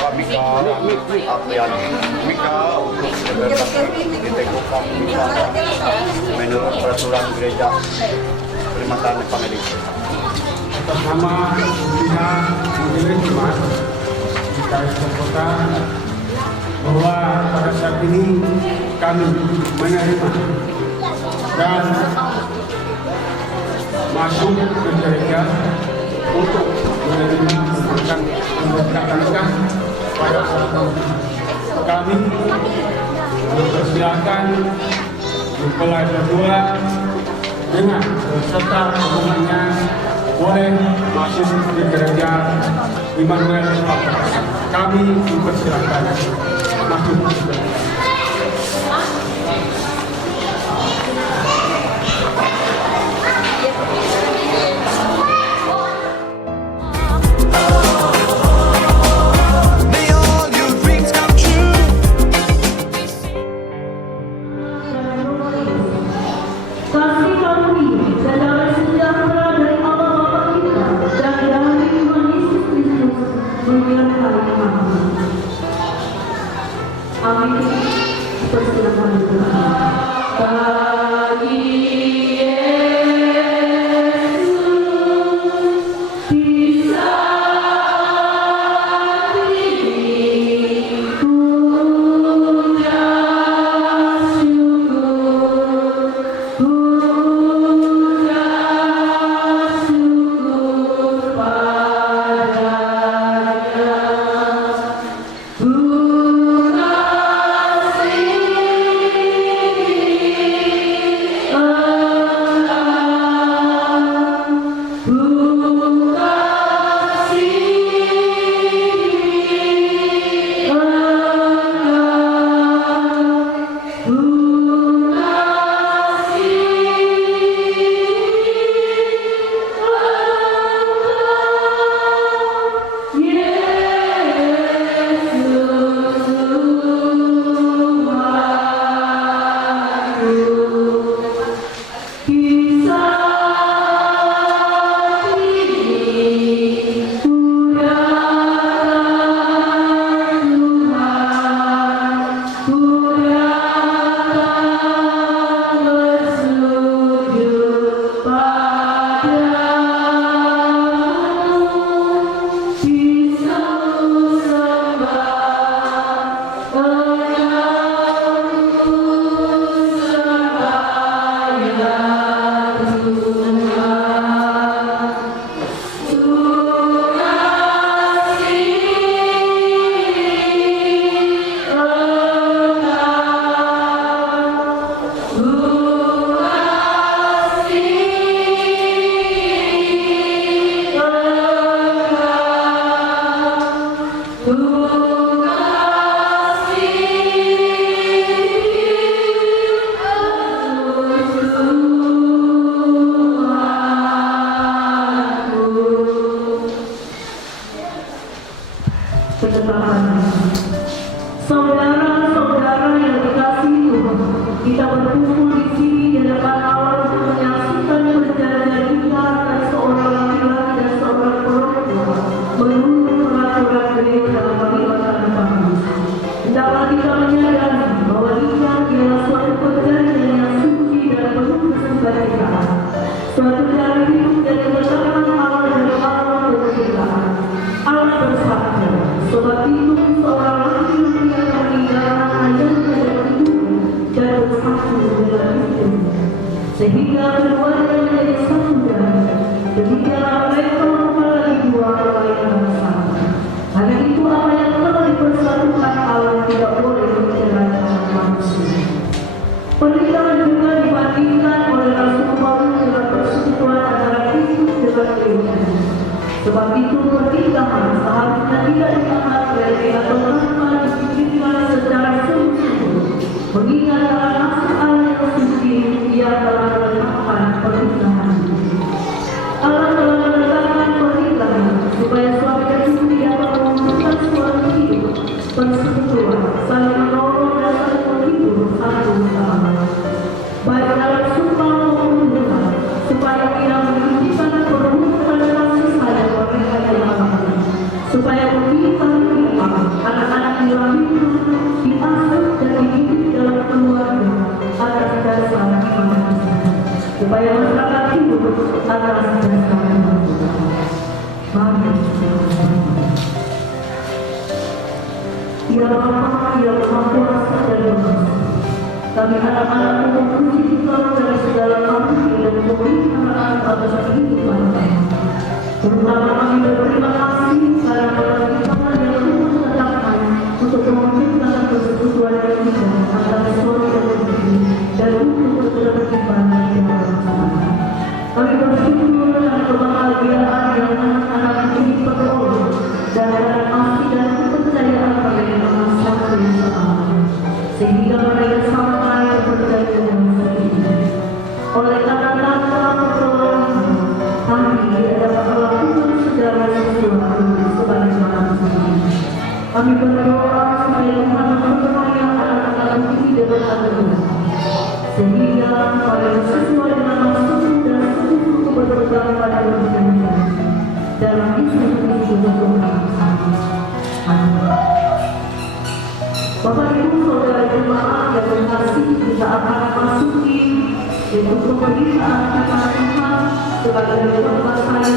Mika Apriani. Mika untuk diteguhkan Mika menurut peraturan gereja Perimatan Evangelis. Atas nama pimpinan Majelis Jemaat di KSP Kota bahwa pada saat ini kami menerima dan masuk ke gereja untuk menerima memberkatan pada saat kami mempersilakan mempelai berdua dengan beserta rombongannya boleh masuk di gereja Immanuel Pakas. Kami mempersilakan masuk ke gereja. Amin. Persilakan bagi Yesus bisa saudara-saudara yang dikasihi Tuhan, kita berkumpul di sini di hadapan Allah untuk menyaksikan perjalanan kita dan seorang laki-laki dan seorang perempuan menurut peraturan gereja Perimatan Evangelis. Hendaklah kita menyadari bahwa nikah ialah suatu perjanjian yang suci dan penuh kesukaan, suatu cara hidup yang diletakkan Allah dari awal penciptaan. Allah bersabda, sebab itu seorang laki-laki yang meninggalkan ayahnya dan ibunya dan bersatu dengan istrinya, sehingga keduanya menjadi satu darah. Demikianlah mereka memiliki dua pelayanan bersama. Karena itu apa yang telah dipersatukan Allah tidak boleh menceraikan manusia. Pernikahan juga dibandingkan oleh Rasul Paulus dengan persekutuan antara Kristus dengan gereja. Sebab itu pernikahan seharusnya tidak dianggap atau tanpa dipikirkan secara sungguh-sungguh, mengingat dalam nafsu Allah yang suci Dia telah meletakkan pernikahan. Allah telah meletakkan pernikahan supaya suami dan istri dapat mewujudkan suatu hidup persekutuan, saling menolong dan saling menghibur satu sama lain, baik dalam sumpah maupun doa, supaya tidak menunjukkan perbuatan kasih sayang mereka yang alami, supaya kita laki-laki diasuh dan dididik dalam keluarga atas dasar iman Islam, supaya masyarakat hidup atas dasar iman. Mari Ya Bapa yang Maha Kuasa dan Berkuasa, kami anak-anak memuji Engkau dari segala kasih dan pemeliharaan atas kehidupan kami. Terutama kami berterima kasih karena kita yang Tuhan tetapkan untuk mewujudkan persekutuan yang indah antara sore dan pagi dan untuk ketertiban yang bersama. Kami bersyukur dengan kebahagiaan yang anak-anak ini peroleh dan kasih dan kepercayaan mereka sampai sekarang, sehingga mereka sampai percaya dengan sendiri. Oleh karena pertolongan kami dapat melakukan segala sesuatu sebagaimana semestinya. Kami berdoa supaya Tuhan memperkaya anak-anak ini dengan anugerah, sehingga pada sesuai dengan maksud dan sungguh berpegang pada perjanjian dalam misi Tuhan. Amin. Bapak Ibu Saudara jemaat yang mengasihi, kita akan memasuki yaitu pemberitaan firman Tuhan sebagai khotbah saya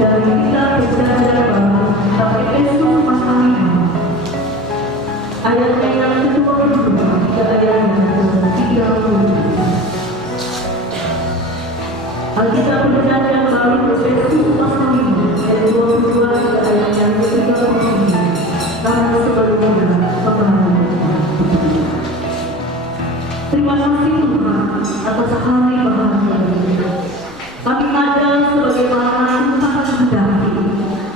dari kitab Perjanjian Baru kitab Efesus pasal 5 ayatnya yang ke-22 hingga ayatnya ke-30. Alkitab Perjanjian Baru Efesus pasal 5 ayat 22 hingga ayatnya ke-30. Karena sebelumnya terima kasih Tuhan atas hari bahagia. Kami ada sebagaimana Tuhan kehendaki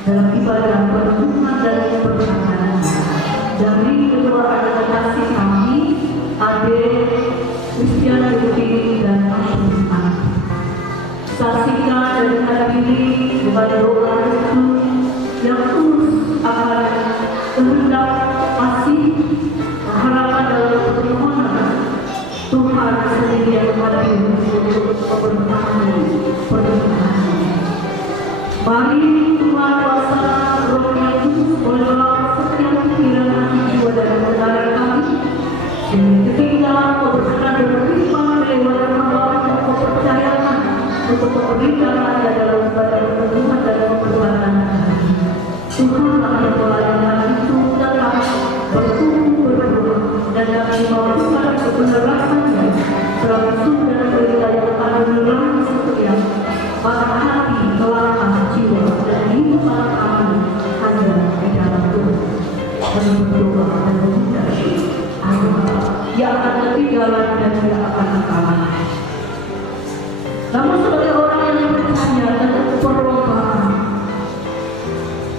dalam ibadah pertemuan dan perkataan dari kedua anak kekasih kami, Ade, Christian Yudi dan Ahmad. Saksikan dan hadiri kepada doa itu yang terus akan kehendak kasih harapan dalam permohonan Tuhan sendiri yang hadir untuk memberkati pernikahan. Mari Tuhan kuasa Roh yang kudus menolong setiap pikiran jiwa dan saudara kami, sehingga ketika kebenaran berfirman lewat hamba yang kepercayaan untuk memberikan ada dalam ibadah Tuhan dan perbuatan Tuhan akan melayani itu tetap bertumbuh dan kami melakukan kebenarannya selalu dan berita yang akan menerang setiap pada hati, melangkah jiwa dan hidup para kami hanya di dalam Tuhan. Kami berdoa dan meminta Dia akan ketinggalan dan Dia akan kalah. Namun sebagai orang yang percaya dan perlombaan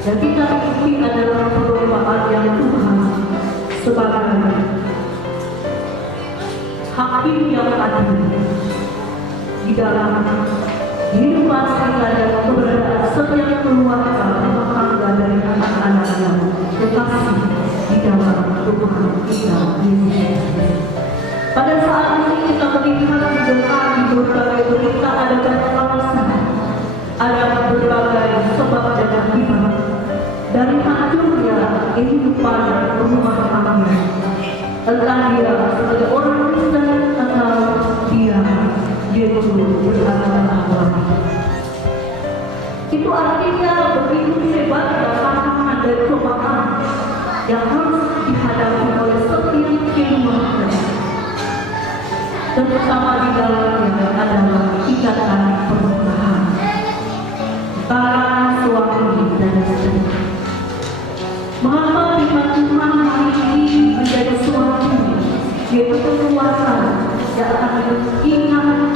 yang kita ikuti adalah perlombaan yang Tuhan sebagai hakim yang adil di dalam kehidupan kita dan keberadaan setiap keluarga rumah tangga dari anak-anak yang kekasih di dalam Tuhan kita Yesus. Pada saat ini kita melihat mendengar di berbagai berita ada kekerasan, ada berbagai sebab dan akibat dari hancurnya kehidupan rumah tangga. Entah dia sebagai orang Kristen atau dia itu beragama Islam. Itu artinya begitu hebatnya tantangan dan cobaan yang harus dihadapi oleh setiap keluarga. Terutama di dalamnya adalah ikatan pernikahan antara suami dan istri. Mengapa firman Tuhan hari ini menjadi suatu yaitu keluarga yang akan mengingat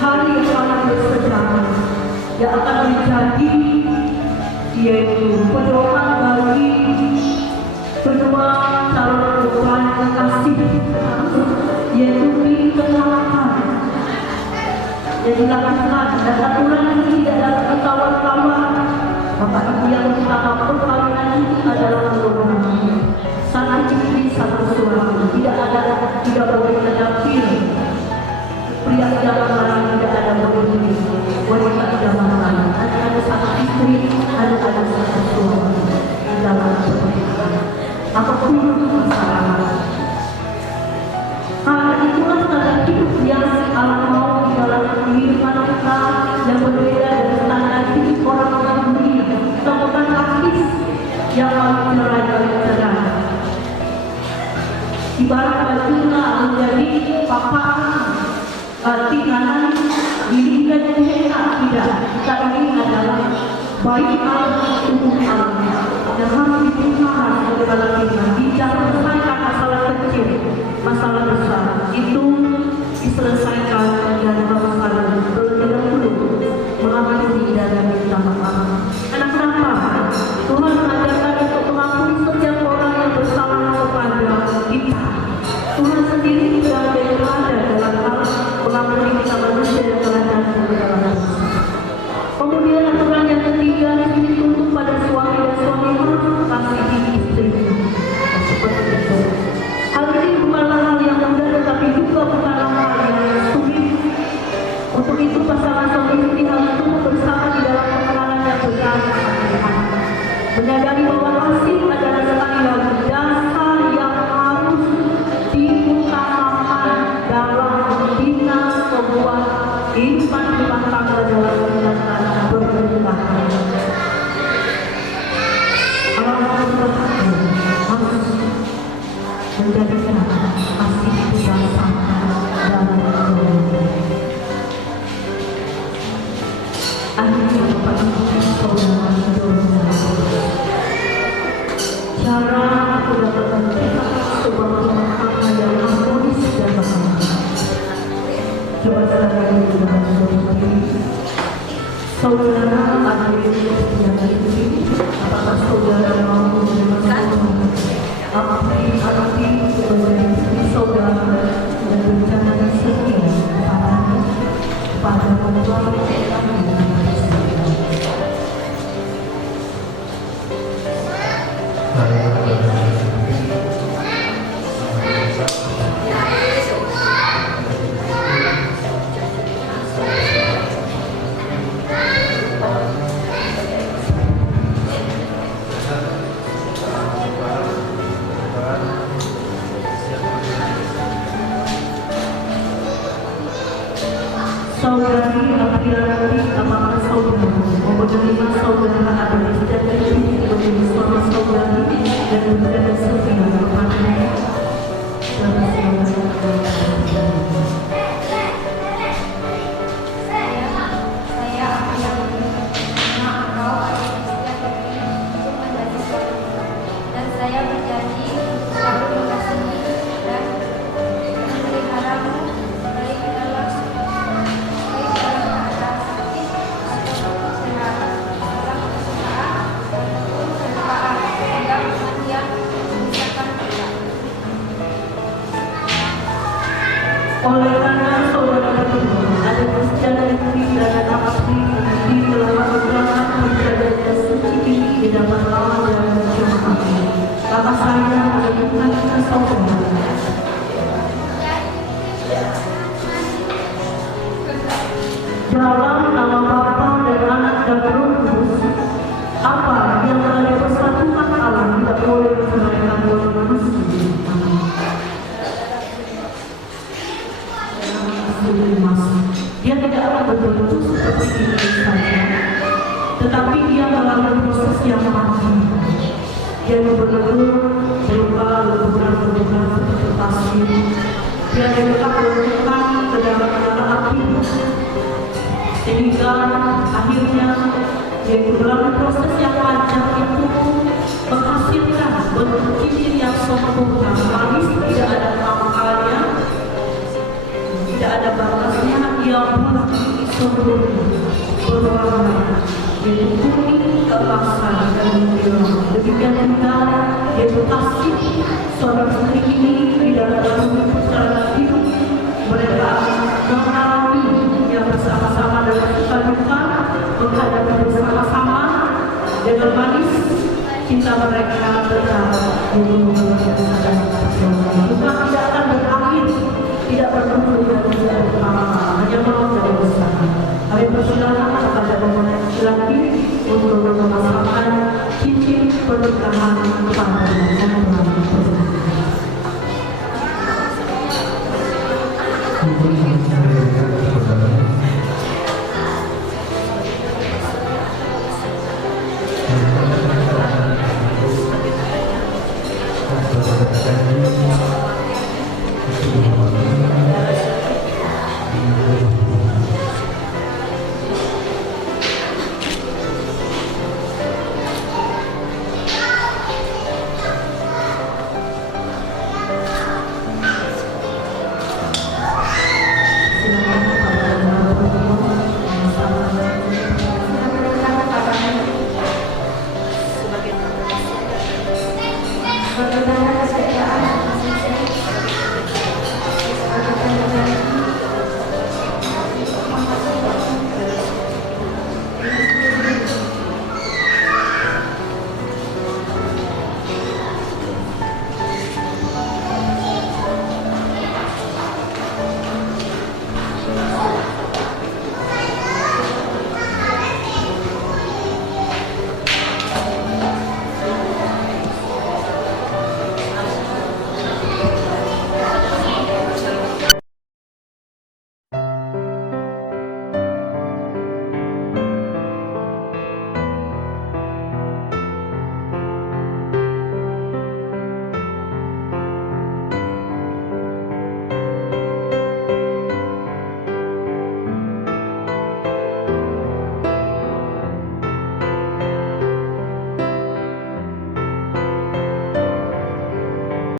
hari yang paling bersejarah yang akan menjadi yaitu pedoman bagi kedua calon perempuan kekasih, yaitu pernikahan yang dilakukan dan aturan ini tidak dapat ditawar-tawar. Bapak Ibu yang utama perkawinan ini adalah keluarga. Satu istri, satu suami. Tidak boleh terdampil. Pria zaman lain tidak ada boleh. Wanita zaman lain hanya ada satu istri, hanya ada satu suami dalam pernikahan. apapun masalah. Karena itulah tanda hidup yang Allah mau di dalam kehidupan kita yang berbeda dengan tanda hidup orang-orang dunia. Temukan artis yang cerai dari cerai. Ibarat bajunya menjadi paparan, tinganan, dirikan enak tidak. Kita ini adalah bayi Allah, tubuh Allah yang harus dipelihara sebagai dalam kita. Jangan selesaikan masalah kecil, masalah besar itu diselesaikan dengan masalah tidak perlu mengampuni dan minta maaf. Karena kenapa? Tuhan mengajarkan untuk mengampuni setiap orang yang bersalah kepada kita. Tuhan sendiri juga ada dalam hal mengampuni kita manusia yang telah jatuh ke dalam dosa. Kemudian aturan yang ketiga dituntut pada suami dan suami harus mengasihi istri. Seperti itu. Hal ini bukanlah hal yang mudah, tetapi juga bukanlah hal yang sulit. Untuk itu pasangan suami istri harus tumbuh bersama di dalam perkenalan yang benar. Menyadari bahwa kasih adalah sekalian dasar yang harus diutamakan dalam membina sebuah kehidupan rumah tangga dalam kehidupan berpernikahan. Allah harus menjadikan kasih itu dasar dalam kehidupan. Akhirnya Bapak Ibu saudara-saudara, cara aku dapat menciptakan sebuah rumah tangga yang harmonis dan bahagia. Coba saudara dalam saudara ada yang ini, apakah saudara mau menerima arti sebagai saudara dan berjalan setia pada membuat saudari laki-laki apakah saudara mau menerima saudara ada di setiap diri sebagai suami saudari dan menjadi setia kepadanya dan saya berjanji selalu mengasihi dan memeliharamu baik dalam keadaan sakit ataupun sehat, dalam kesukaan ataupun kelupaan, yang memisahkan kita. oleh karena saudara berdua ada perjanjian dan abadi di dalam agama perjanjian suci ini di dalam Allah dan Tuhan. Maka saya menunjukkan ke saudara dalam nama Bapa dan Anak dan Roh Kudus, apa yang telah dipersatukan Allah tidak boleh diceraikan oleh manusia. Dia tidak akan berbentuk seperti ini saja, tetapi dia melalui proses yang panjang. Dia benar-benar berupa leburan-leburan seperti pasir. Dia letak letakkan ke dalam nyala api, sehingga akhirnya yaitu dalam proses yang panjang itu menghasilkan bentuk cincin yang sempurna, manis, tidak ada pangkalnya, tidak ada batasnya, yang sempurna, berwarna, yaitu kuning, keemasan dan biru. Demikian juga yaitu kasih seorang istri ini di dalam perjalanan hidup mereka mengalami yang bersama-sama dalam suka duka, menghadapi bersama-sama dengan manis cinta mereka tetap bukan tidak akan berakhir, tidak bertemu dan tidak bersama, hanya mau dari bersama. Kami persilakan kepada pemenang laki untuk memasangkan cincin pernikahan kepada Bagaimana